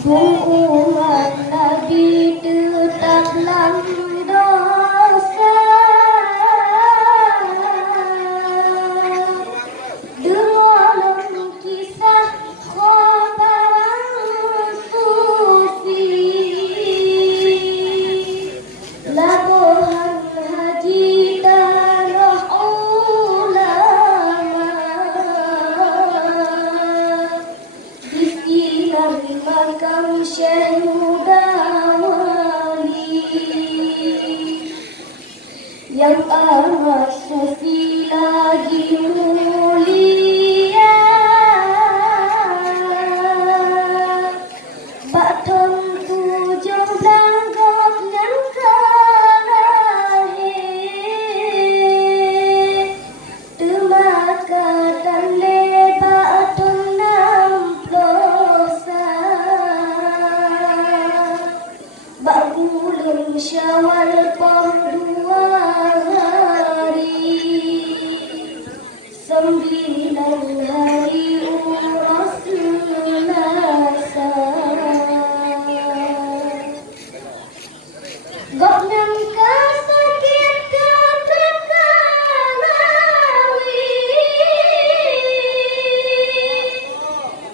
Umat Nabi tetap dalam dosa, dalam kisah khobar sufi, labuhan haji tanah ulama, istilah makam Syekh Mudawali, yang amat sufi lagi mulia. Baton tujuh langgot yang kelahir, temaka dan lebat enam plosa, bak bulan Syawal pon 2 hari, 9 hari uras jenazah. Gok nyangka sakit keterkalawi,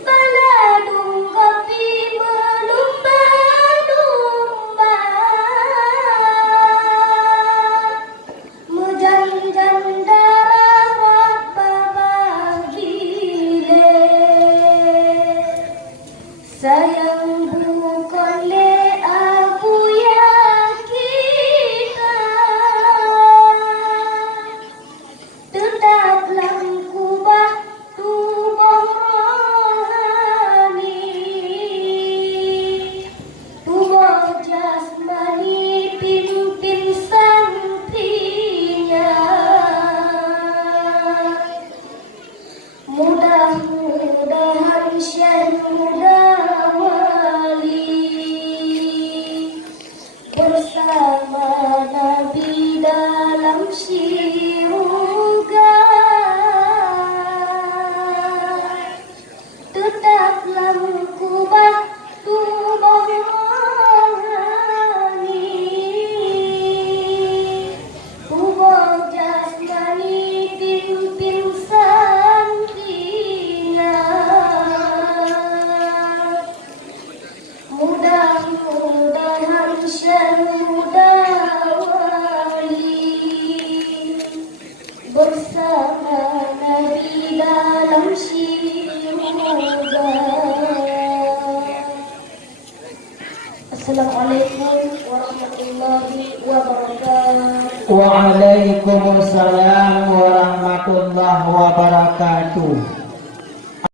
baladung kopi melumba-lumba, mujan-jan darah babah gile, sayang bukan le aku ya kita, tetaplah kubah tubuh rohani, tubuh jasmani pimpin santrinya. Mudah-mudahan Syekh Mudawali bersama Nabi dalam syurga, tetaplah kubah tubuh rohani, tubuh jasmani pimpin santrinya. Mudah-mudahan Syekh Mudawali bersama Nabi dalam syurga. Assalamualaikum warahmatullahi wabarakatuh. Waalaikumsalam warahmatullahi wabarakatuh.